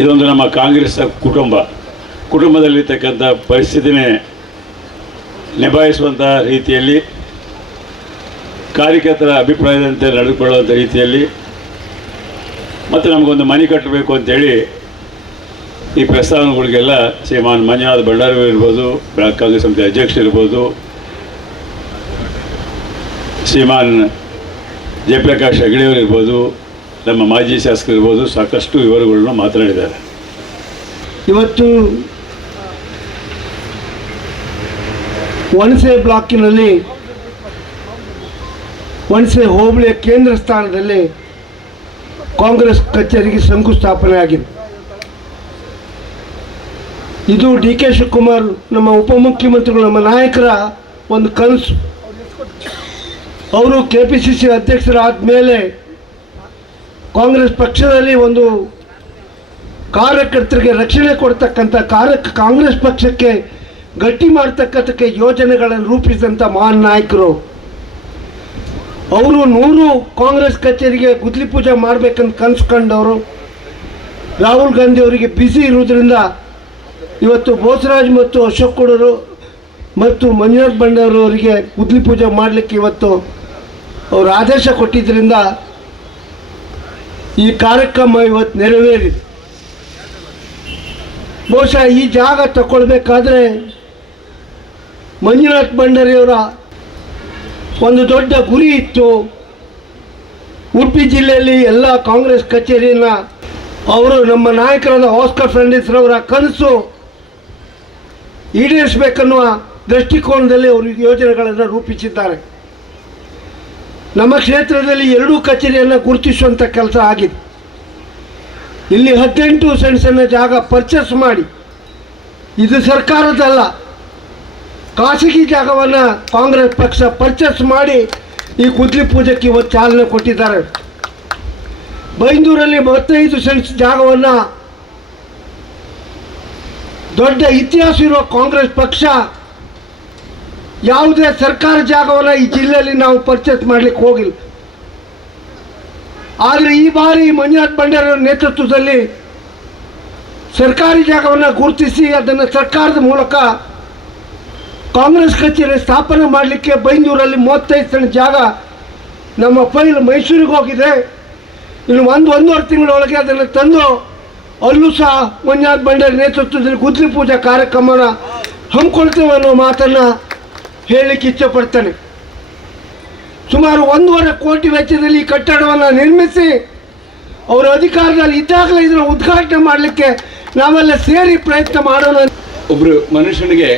ಇದೊಂದು ನಮ್ಮ ಕಾಂಗ್ರೆಸ್ ಕುಟುಂಬದಲ್ಲಿರ್ತಕ್ಕಂಥ ಪರಿಸ್ಥಿತಿನೇ ನಿಭಾಯಿಸುವಂಥ ರೀತಿಯಲ್ಲಿ ಕಾರ್ಯಕರ್ತರ ಅಭಿಪ್ರಾಯದಂತೆ ನಡೆದುಕೊಳ್ಳುವಂಥ ರೀತಿಯಲ್ಲಿ ಮತ್ತು ನಮಗೊಂದು ಮನೆ ಕಟ್ಟಬೇಕು ಅಂತೇಳಿ ಈ ಪ್ರಸ್ತಾವನೆಗಳಿಗೆಲ್ಲ ಶ್ರೀಮಾನ್ ಮಂಜುನಾಥ್ ಭಂಡಾರಿ ಇರ್ಬೋದು, ಬ್ಲಾಕ್ ಕಾಂಗ್ರೆಸ್ ಸಮಿತಿ ಅಧ್ಯಕ್ಷರು ಇರ್ಬೋದು, ಶ್ರೀಮಾನ್ ಜಯಪ್ರಕಾಶ್ ಹೆಗಡೆಯವರು ಇರ್ಬೋದು, ನಮ್ಮ ಮಾಜಿ ಶಾಸಕರು ಇರ್ಬೋದು, ಸಾಕಷ್ಟು ವಿವರಗಳನ್ನು ಮಾತನಾಡಿದ್ದಾರೆ. ಇವತ್ತು ವಣಸೆ ಬ್ಲಾಕಿನಲ್ಲಿ ವಣಸೆ ಹೋಬಳಿಯ ಕೇಂದ್ರ ಸ್ಥಾನದಲ್ಲಿ ಕಾಂಗ್ರೆಸ್ ಕಚೇರಿಗೆ ಶಂಕುಸ್ಥಾಪನೆ ಆಗಿದೆ. ಇದು ಡಿ ಕೆ ಶಿವಕುಮಾರ್ ನಮ್ಮ ಉಪಮುಖ್ಯಮಂತ್ರಿಗಳು, ನಮ್ಮ ನಾಯಕರ ಒಂದು ಕನಸು. ಅವರು KPCC ಅಧ್ಯಕ್ಷರಾದ ಮೇಲೆ ಕಾಂಗ್ರೆಸ್ ಪಕ್ಷದಲ್ಲಿ ಒಂದು ಕಾರ್ಯಕರ್ತರಿಗೆ ರಕ್ಷಣೆ ಕೊಡ್ತಕ್ಕಂಥ ಕಾಂಗ್ರೆಸ್ ಪಕ್ಷಕ್ಕೆ ಗಟ್ಟಿ ಮಾಡ್ತಕ್ಕಂಥ ಯೋಜನೆಗಳನ್ನು ರೂಪಿಸಿದಂಥ ಮಹಾನ್ ನಾಯಕರು. ಅವರು 100 ಕಾಂಗ್ರೆಸ್ ಕಚೇರಿಗೆ ಗುದ್ಲಿ ಪೂಜೆ ಮಾಡಬೇಕಂತ ಕನಸ್ಕೊಂಡವರು. ರಾಹುಲ್ ಗಾಂಧಿ ಅವರಿಗೆ ಬ್ಯುಸಿ ಇರುವುದರಿಂದ ಇವತ್ತು ಬೋಸರಾಜ್ ಮತ್ತು ಅಶೋಕ್ ಕೊಡೂರು ಮತ್ತು ಮಂಜುನಾಥ್ ಭಂಡಾರಿ ಅವರಿಗೆ ಗುದ್ಲಿ ಪೂಜೆ ಮಾಡಲಿಕ್ಕೆ ಇವತ್ತು ಅವರು ಆದೇಶ ಕೊಟ್ಟಿದ್ದರಿಂದ ಈ ಕಾರ್ಯಕ್ರಮ ಇವತ್ತು ನೆರವೇರಿದೆ. ಬಹುಶಃ ಈ ಜಾಗ ತಗೊಳ್ಬೇಕಾದ್ರೆ ಮಂಜುನಾಥ್ ಭಂಡಾರಿಯವರ ಒಂದು ದೊಡ್ಡ ಗುರಿ ಇತ್ತು. ಉಡುಪಿ ಜಿಲ್ಲೆಯಲ್ಲಿ ಎಲ್ಲ ಕಾಂಗ್ರೆಸ್ ಕಚೇರಿಯನ್ನು ಅವರು ನಮ್ಮ ನಾಯಕರಾದ ಆಸ್ಕರ್ ಫರ್ನಾಂಡಿಸ್ ಅವರ ಕನಸು ಈಡೇರಿಸಬೇಕನ್ನುವ ದೃಷ್ಟಿಕೋನದಲ್ಲಿ ಅವರು ಯೋಜನೆಗಳನ್ನು ರೂಪಿಸಿದ್ದಾರೆ. ನಮ್ಮ ಕ್ಷೇತ್ರದಲ್ಲಿ 2 ಕಚೇರಿಯನ್ನು ಗುರುತಿಸುವಂಥ ಕೆಲಸ ಆಗಿದೆ. ಇಲ್ಲಿ 18 ಸೆಂಟ್ಸನ್ನು ಜಾಗ ಪರ್ಚೇಸ್ ಮಾಡಿ, ಇದು ಸರ್ಕಾರದಲ್ಲ, ಖಾಸಗಿ ಜಾಗವನ್ನು ಕಾಂಗ್ರೆಸ್ ಪಕ್ಷ ಪರ್ಚೇಸ್ ಮಾಡಿ ಈ ಗುದ್ಲಿ ಪೂಜೆಗೆ ಇವತ್ತು ಚಾಲನೆ ಕೊಟ್ಟಿದ್ದಾರೆ. ಬೈಂದೂರಲ್ಲಿ 35 ಸೆಂಟ್ಸ್ ಜಾಗವನ್ನು ದೊಡ್ಡ ಇತಿಹಾಸ ಇರುವ ಕಾಂಗ್ರೆಸ್ ಪಕ್ಷ ಯಾವುದೇ ಸರ್ಕಾರ ಜಾಗವನ್ನು ಈ ಜಿಲ್ಲೆಯಲ್ಲಿ ನಾವು ಪರ್ಚೇಸ್ ಮಾಡಲಿಕ್ಕೆ ಹೋಗಿಲ್ಲ. ಆದರೆ ಈ ಬಾರಿ ಮಂಜುನಾಥ್ ಭಂಡಾರಿ ಅವರ ನೇತೃತ್ವದಲ್ಲಿ ಸರ್ಕಾರಿ ಜಾಗವನ್ನು ಗುರುತಿಸಿ ಅದನ್ನು ಸರ್ಕಾರದ ಮೂಲಕ ಕಾಂಗ್ರೆಸ್ ಕಚೇರಿ ಸ್ಥಾಪನೆ ಮಾಡಲಿಕ್ಕೆ ಬೈಂದೂರಲ್ಲಿ 35 ಸೆಂಟ್ ಜಾಗ ನಮ್ಮ ಫೈಲ್ ಮೈಸೂರಿಗೆ ಹೋಗಿದೆ. ಇನ್ನು 1-1.5 ತಿಂಗಳೊಳಗೆ ಅದನ್ನು ತಂದು ಅಲ್ಲೂ ಸಹ ಮಂಜುನಾಥ್ ಭಂಡಾರಿ ನೇತೃತ್ವದಲ್ಲಿ ಗುದ್ಲಿ ಪೂಜಾ ಕಾರ್ಯಕ್ರಮನ ಹಮ್ಮಿಕೊಳ್ತೇವೆ ಅನ್ನೋ ಮಾತನ್ನು ಹೇಳಲಿಕ್ಕೆ ಇಚ್ಛೆಪಡ್ತೇನೆ. ಸುಮಾರು 1.5 ಕೋಟಿ ವೆಚ್ಚದಲ್ಲಿ ಈ ಕಟ್ಟಡವನ್ನು ನಿರ್ಮಿಸಿ ಅವರ ಅಧಿಕಾರದಲ್ಲಿ ಇದ್ದಾಗಲೇ ಇದನ್ನು ಉದ್ಘಾಟನೆ ಮಾಡಲಿಕ್ಕೆ ನಾವೆಲ್ಲ ಸೇರಿ ಪ್ರಯತ್ನ ಮಾಡೋಣ. ಒಬ್ಬರು ಮನುಷ್ಯನಿಗೆ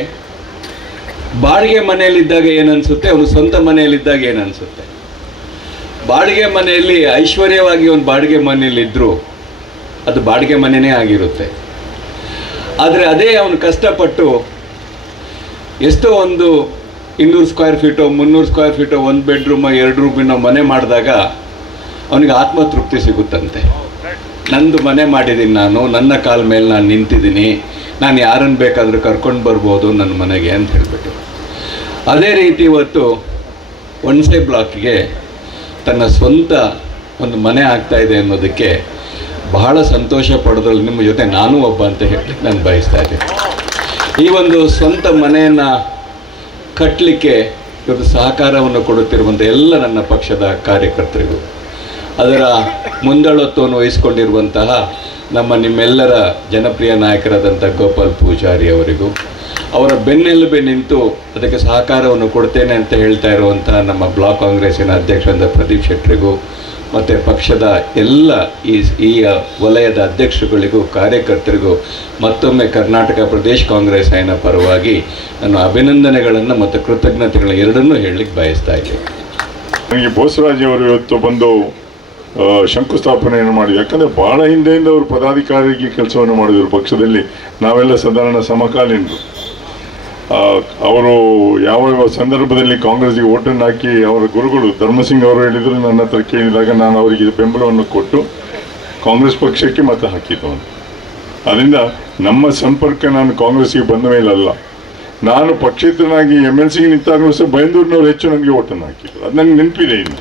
ಬಾಡಿಗೆ ಮನೆಯಲ್ಲಿದ್ದಾಗ ಏನನ್ಸುತ್ತೆ, ಅವನು ಸ್ವಂತ ಮನೆಯಲ್ಲಿದ್ದಾಗ ಏನನ್ಸುತ್ತೆ. ಬಾಡಿಗೆ ಮನೆಯಲ್ಲಿ ಐಶ್ವರ್ಯವಾಗಿ ಒಂದು ಬಾಡಿಗೆ ಮನೆಯಲ್ಲಿದ್ದರೂ ಅದು ಬಾಡಿಗೆ ಮನೆಯೇ ಆಗಿರುತ್ತೆ. ಆದರೆ ಅದೇ ಅವನು ಕಷ್ಟಪಟ್ಟು ಎಷ್ಟೋ ಒಂದು 200 ಸ್ಕ್ವೇರ್ ಫೀಟೋ 300 ಸ್ಕ್ವೇರ್ ಫೀಟೋ 1 ಬೆಡ್ರೂಮೋ 2 ರೂಮಿನೋ ಮನೆ ಮಾಡಿದಾಗ ಅವನಿಗೆ ಆತ್ಮತೃಪ್ತಿ ಸಿಗುತ್ತಂತೆ. ನಂದು ಮನೆ ಮಾಡಿದ್ದೀನಿ, ನಾನು ನನ್ನ ಕಾಲ ಮೇಲೆ ನಾನು ನಿಂತಿದ್ದೀನಿ, ನಾನು ಯಾರನ್ನು ಬೇಕಾದರೂ ಕರ್ಕೊಂಡು ಬರ್ಬೋದು ನನ್ನ ಮನೆಗೆ ಅಂತ ಹೇಳಿಬಿಟ್ಟು. ಅದೇ ರೀತಿ ಇವತ್ತು ಒಣಸೆ ಬ್ಲಾಕ್ಗೆ ತನ್ನ ಸ್ವಂತ ಒಂದು ಮನೆ ಆಗ್ತಾಯಿದೆ ಅನ್ನೋದಕ್ಕೆ ಬಹಳ ಸಂತೋಷ ಪಡೋದ್ರಲ್ಲಿ ನಿಮ್ಮ ಜೊತೆ ನಾನೂ ಒಬ್ಬ ಅಂತ ಹೇಳಿ ನಾನು ಬಯಸ್ತಾ ಇದ್ದೀನಿ. ಈ ಒಂದು ಸ್ವಂತ ಮನೆಯನ್ನು ಕಟ್ಟಲಿಕ್ಕೆ ಇವತ್ತು ಸಹಕಾರವನ್ನು ಕೊಡುತ್ತಿರುವಂಥ ಎಲ್ಲ ನನ್ನ ಪಕ್ಷದ ಕಾರ್ಯಕರ್ತರಿಗೂ, ಅದರ ಮುಂದಾಳತ್ವವನ್ನು ವಹಿಸಿಕೊಂಡಿರುವಂತಹ ನಿಮ್ಮೆಲ್ಲರ ಜನಪ್ರಿಯ ನಾಯಕರಾದಂಥ ಗೋಪಾಲ್ ಪೂಜಾರಿ ಅವರಿಗೂ, ಅವರ ಬೆನ್ನೆಲುಬೆ ನಿಂತು ಅದಕ್ಕೆ ಸಹಕಾರವನ್ನು ಕೊಡ್ತೇನೆ ಅಂತ ಹೇಳ್ತಾ ಇರುವಂತಹ ನಮ್ಮ ಬ್ಲಾಕ್ ಕಾಂಗ್ರೆಸ್ಸಿನ ಅಧ್ಯಕ್ಷರಾದ ಪ್ರದೀಪ್ ಶೆಟ್ಟರಿಗೂ ಮತ್ತು ಪಕ್ಷದ ಎಲ್ಲ ಈ ವಲಯದ ಅಧ್ಯಕ್ಷರುಗಳಿಗೂ ಕಾರ್ಯಕರ್ತರಿಗೂ ಮತ್ತೊಮ್ಮೆ ಕರ್ನಾಟಕ ಪ್ರದೇಶ ಕಾಂಗ್ರೆಸ್ ಆಯ್ನ ಪರವಾಗಿ ನಾನು ಅಭಿನಂದನೆಗಳನ್ನು ಮತ್ತು ಕೃತಜ್ಞತೆಗಳು ಎರಡನ್ನೂ ಹೇಳಲಿಕ್ಕೆ ಬಯಸ್ತಾ ಇದ್ದೀನಿ. ನನಗೆ ಬೋಸರಾಜ್ ಅವರು ಇವತ್ತು ಬಂದು ಶಂಕುಸ್ಥಾಪನೆಯನ್ನು ಮಾಡಿದ್ರು. ಯಾಕಂದರೆ ಭಾಳ ಹಿಂದೆಯಿಂದ ಅವರು ಪದಾಧಿಕಾರಿಗೆ ಕೆಲಸವನ್ನು ಮಾಡಿದರು ಪಕ್ಷದಲ್ಲಿ. ನಾವೆಲ್ಲ ಸಾಧಾರಣ ಸಮಕಾಲೀನರು. ಅವರು ಯಾವ ಸಂದರ್ಭದಲ್ಲಿ ಕಾಂಗ್ರೆಸ್ಗೆ ಓಟನ್ನು ಹಾಕಿ ಅವರ ಗುರುಗಳು ಧರ್ಮಸಿಂಗ್ ಅವರು ಹೇಳಿದರು, ನನ್ನ ಹತ್ರ ಕೇಳಿದಾಗ ನಾನು ಅವರಿಗೆ ಬೆಂಬಲವನ್ನು ಕೊಟ್ಟು ಕಾಂಗ್ರೆಸ್ ಪಕ್ಷಕ್ಕೆ ಮತ ಹಾಕಿದ್ದವನು. ಅದರಿಂದ ನಮ್ಮ ಸಂಪರ್ಕ ನಾನು ಕಾಂಗ್ರೆಸ್ಗೆ ಬಂದ ಮೇಲಲ್ಲ, ನಾನು ಪಕ್ಷೇತರನಾಗಿ MLCಗೆ ನಿಂತಾಗಲೂ ಸಹ ಬೈಂದೂರಿನವರು ಹೆಚ್ಚು ನನಗೆ ಓಟನ್ನು ಹಾಕಿದ್ರು. ಅದು ನನಗೆ ನೆನಪಿದೆ ಇನ್ನು.